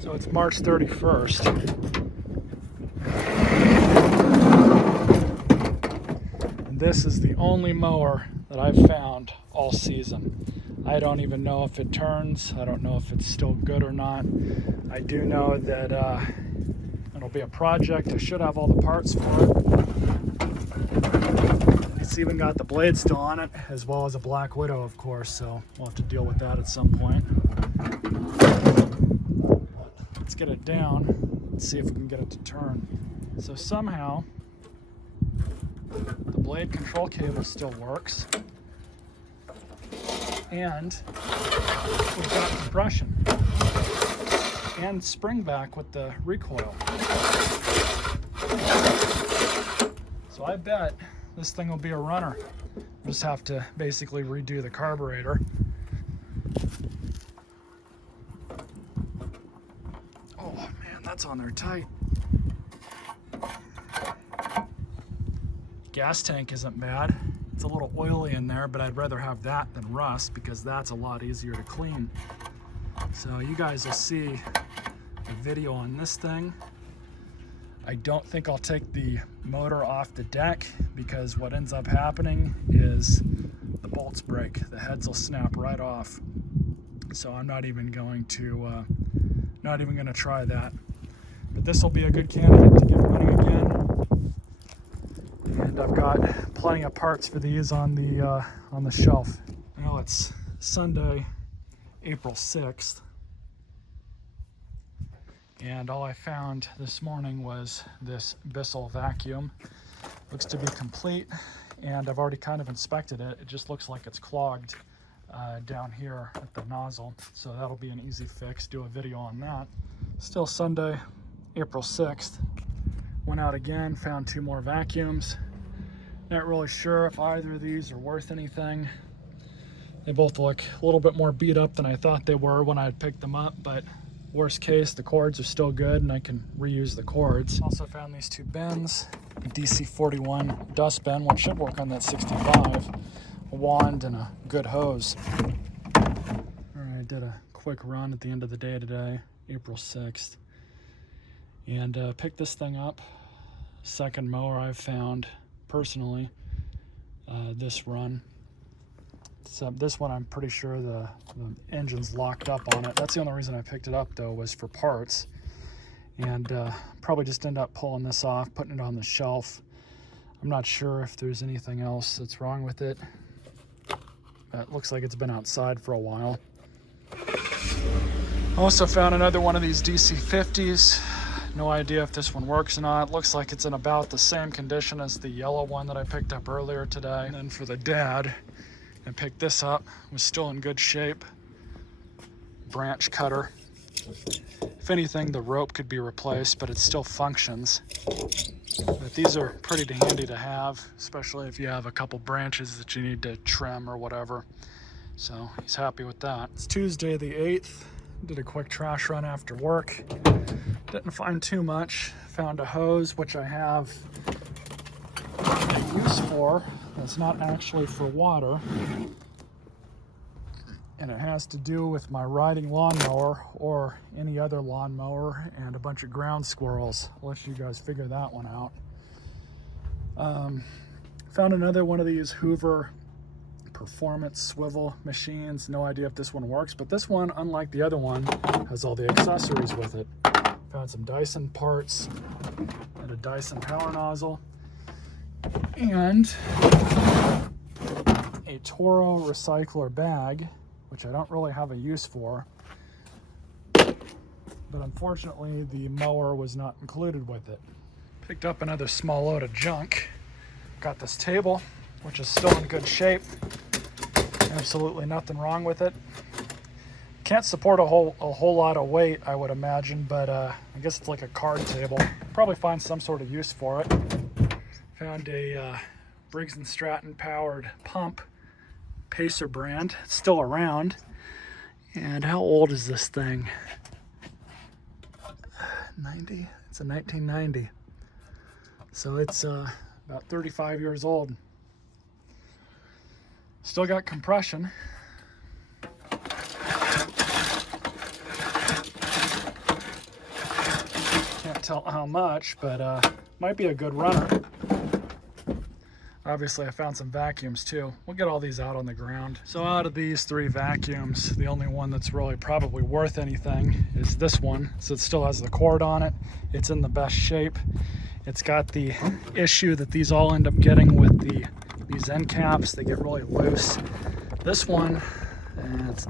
So it's March 31st. And this is the only mower that I've found all season. I don't even know if it turns. I don't know if it's still good or not. I do know that it'll be a project. I should have all the parts for it. It's even got the blade still on it, as well as a Black Widow, of course, so we'll have to deal with that at some point. Let's get it down and see if we can get it to turn. So somehow the blade control cable still works, and we've got compression and spring back with the recoil. So I bet this thing will be a runner. We'll just have to basically redo the carburetor. Oh man, that's on there tight. Gas tank isn't bad. It's a little oily in there, but I'd rather have that than rust because that's a lot easier to clean. So you guys will see a video on this thing. I don't think I'll take the motor off the deck because what ends up happening is the bolts break. The heads will snap right off. So I'm not even going to try that. But this will be a good candidate to get running again. And I've got plenty of parts for these on the shelf. Now it's Sunday, April 6th. And all I found this morning was this Bissell vacuum. Looks to be complete, and I've already kind of inspected it. It just looks like it's clogged down here at the nozzle, so that'll be an easy fix. Do a video on that. Still Sunday, April 6th. Went out again, found 2 more vacuums. Not really sure if either of these are worth anything. They both look a little bit more beat up than I thought they were when I had picked them up, but worst case, the cords are still good and I can reuse the cords. Also found these 2 bins, a DC41 dust bin, which should work on that 65, a wand, and a good hose. All right, I did a quick run at the end of the day today, April 6th, and picked this thing up. Second mower I've found personally this run. So this one, I'm pretty sure the engine's locked up on it. That's the only reason I picked it up, though, was for parts. And probably just end up pulling this off, putting it on the shelf. I'm not sure if there's anything else that's wrong with it. It looks like it's been outside for a while. Also found another one of these DC50s. No idea if this one works or not. Looks like it's in about the same condition as the yellow one that I picked up earlier today. And then for the dad, I picked this up, was still in good shape. Branch cutter. If anything, the rope could be replaced, but it still functions. But these are pretty handy to have, especially if you have a couple branches that you need to trim or whatever. So he's happy with that. It's Tuesday the 8th. Did a quick trash run after work. Didn't find too much. Found a hose, which I have a use for. It's not actually for water, and it has to do with my riding lawnmower or any other lawnmower and a bunch of ground squirrels. I'll let you guys figure that one out. Found another one of these Hoover performance swivel machines. No idea if this one works, but this one, unlike the other one, has all the accessories with it. Found some Dyson parts and a Dyson power nozzle, and a Toro recycler bag, which I don't really have a use for, but unfortunately the mower was not included with it. Picked up another small load of junk. Got this table, which is still in good shape. Absolutely nothing wrong with it. Can't support a whole lot of weight, I would imagine, but I guess it's like a card table. Probably find some sort of use for it. Found a Briggs & Stratton powered pump, Pacer brand. It's still around. And how old is this thing? 90? It's a 1990. So it's about 35 years old. Still got compression. tell how much, but might be a good runner. Obviously, I found some vacuums too. We'll get all these out on the ground. So out of these 3 vacuums, the only one that's really probably worth anything is this one. So it still has the cord on it. It's in the best shape. It's got the issue that these all end up getting with these end caps. They get really loose. This one, it's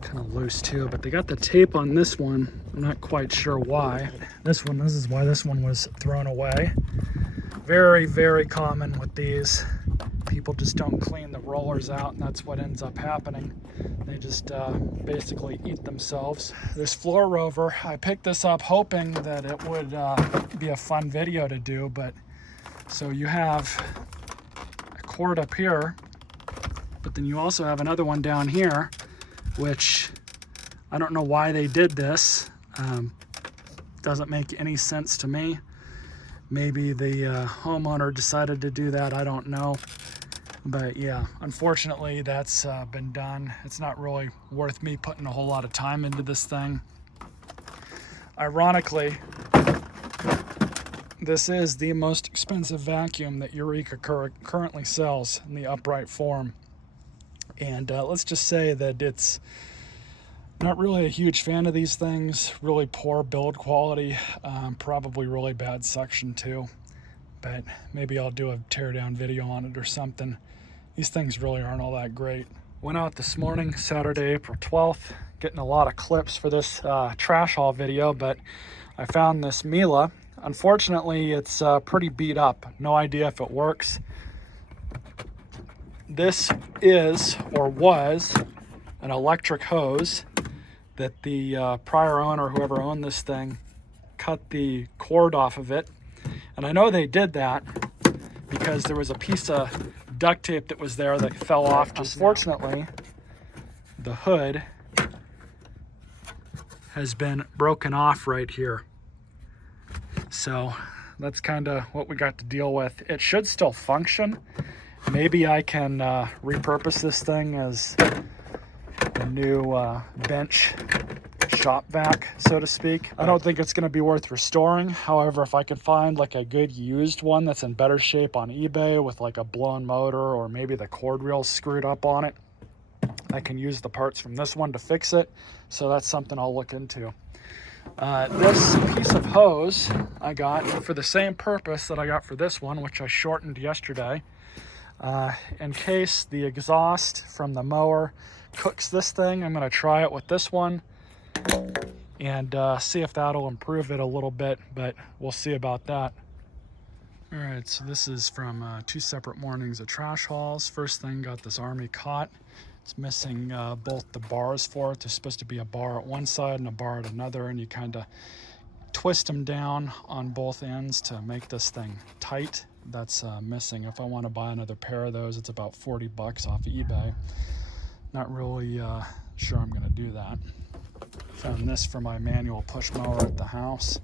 kind of loose too, but they got the tape on this one. I'm not quite sure why. This is why this one was thrown away. Very, very common with these. People just don't clean the rollers out, and that's what ends up happening. They just basically eat themselves. This floor rover, I picked this up hoping that it would be a fun video to do, but so you have a cord up here, but then you also have another one down here, which I don't know why they did this. Doesn't make any sense to me. Maybe the homeowner decided to do that, I don't know. But yeah, unfortunately that's been done. It's not really worth me putting a whole lot of time into this thing. Ironically, this is the most expensive vacuum that Eureka currently sells in the upright form. And let's just say that it's not really a huge fan of these things. Really poor build quality, probably really bad suction too. But maybe I'll do a teardown video on it or something. These things really aren't all that great. Went out this morning, Saturday, April 12th, getting a lot of clips for this trash haul video, but I found this Miele. Unfortunately, it's pretty beat up. No idea if it works. This is, or was, an electric hose that the prior owner, whoever owned this thing, cut the cord off of it. And I know they did that because there was a piece of duct tape that was there that fell off just Unfortunately, the hood has been broken off right here. So that's kind of what we got to deal with. It should still function. Maybe I can repurpose this thing as a new bench shop vac, so to speak. I don't think it's going to be worth restoring. However, if I can find like a good used one that's in better shape on eBay with like a blown motor, or maybe the cord reel's screwed up on it, I can use the parts from this one to fix it. So that's something I'll look into. This piece of hose I got for the same purpose that I got for this one, which I shortened yesterday. In case the exhaust from the mower cooks this thing, I'm going to try it with this one and see if that'll improve it a little bit, but we'll see about that. All right, so this is from 2 separate mornings of trash hauls. First thing, got this Army cot. It's missing both the bars for it. There's supposed to be a bar at one side and a bar at another, and you kind of twist them down on both ends to make this thing tight. That's missing. If I want to buy another pair of those, it's about 40 bucks off of eBay. Not really sure I'm going to do that. Found this for my manual push mower at the house.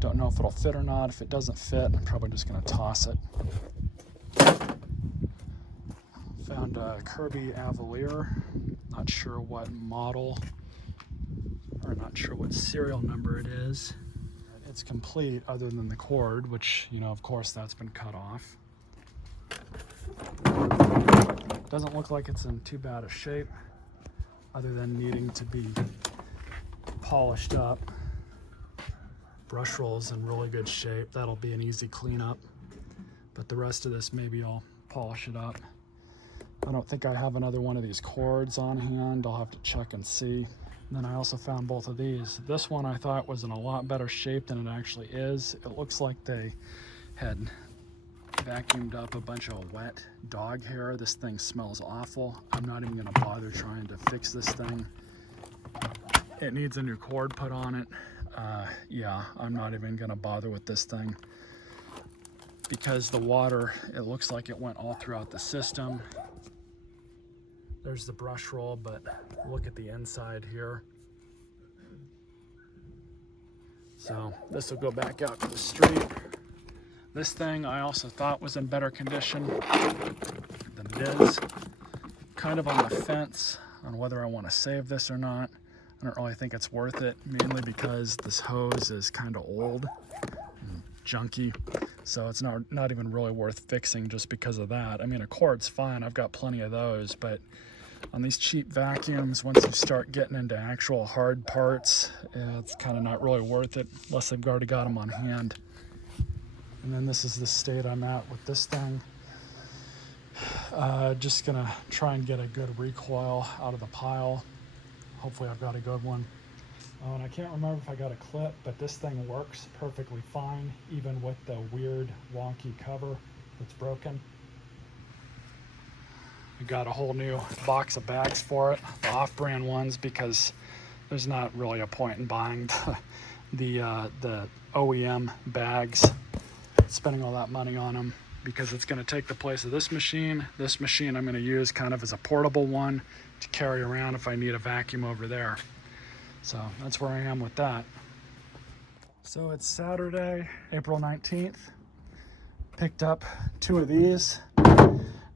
Don't know if it'll fit or not. If it doesn't fit, I'm probably just going to toss it. Found a Kirby Avalier. Not sure what model, or not sure what serial number it is. It's complete other than the cord, which, you know, of course that's been cut off. Doesn't look like it's in too bad a shape, other than needing to be polished up. Brush roll's in really good shape. That'll be an easy cleanup. But the rest of this, maybe I'll polish it up. I don't think I have another one of these cords on hand. I'll have to check and see. And then I also found both of these. This one I thought was in a lot better shape than it actually is. It looks like they had vacuumed up a bunch of wet dog hair. This thing smells awful. I'm not even gonna bother trying to fix this thing. It needs a new cord put on it. Yeah, I'm not even gonna bother with this thing because the water, it looks like it went all throughout the system. There's the brush roll, but look at the inside here. So this will go back out to the street. This thing I also thought was in better condition than it is. Kind of on the fence on whether I want to save this or not. I don't really think it's worth it, mainly because this hose is kind of old and junky. So it's not even really worth fixing just because of that. I mean, a cord's fine. I've got plenty of those, but on these cheap vacuums, once you start getting into actual hard parts, it's kind of not really worth it unless they've already got them on hand. And then this is the state I'm at with this thing. Just gonna try and get a good recoil out of the pile. Hopefully I've got a good one. Oh, and I can't remember if I got a clip, but this thing works perfectly fine, even with the weird wonky cover that's broken. We got a whole new box of bags for it, the off-brand ones, because there's not really a point in buying the OEM bags, spending all that money on them, because it's going to take the place of this machine. This machine I'm going to use kind of as a portable one to carry around if I need a vacuum over there. So that's where I am with that. So it's Saturday, April 19th. Picked up 2 of these.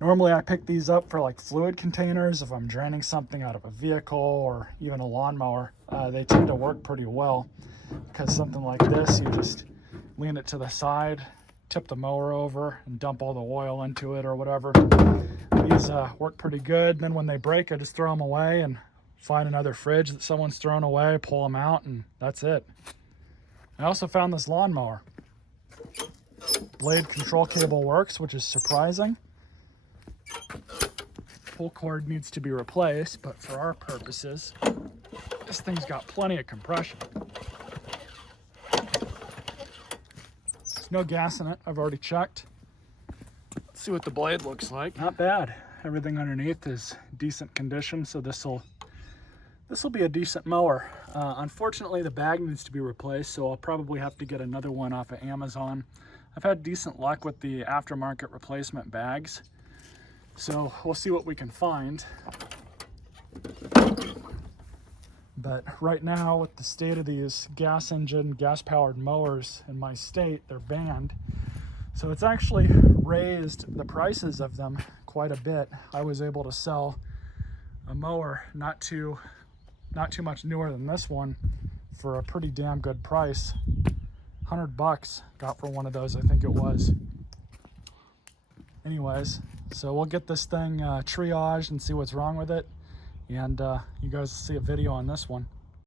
Normally I pick these up for like fluid containers if I'm draining something out of a vehicle or even a lawnmower. They tend to work pretty well because something like this, you just lean it to the side, tip the mower over and dump all the oil into it or whatever. These work pretty good. Then when they break, I just throw them away and find another fridge that someone's thrown away, pull them out, and that's it. I also found this lawnmower. Blade control cable works, which is surprising. Pull cord needs to be replaced, but for our purposes, this thing's got plenty of compression. There's no gas in it. I've already checked. Let's see what the blade looks like. Not bad. Everything underneath is decent condition, so this will be a decent mower. Unfortunately, the bag needs to be replaced, so I'll probably have to get another one off of Amazon. I've had decent luck with the aftermarket replacement bags, so we'll see what we can find. But right now, with the state of these gas engine, gas-powered mowers in my state, they're banned. So it's actually raised the prices of them quite a bit. I was able to sell a mower not too much newer than this one for a pretty damn good price. $100 got for one of those, I think it was. Anyways, so we'll get this thing triaged and see what's wrong with it, and you guys will see a video on this one.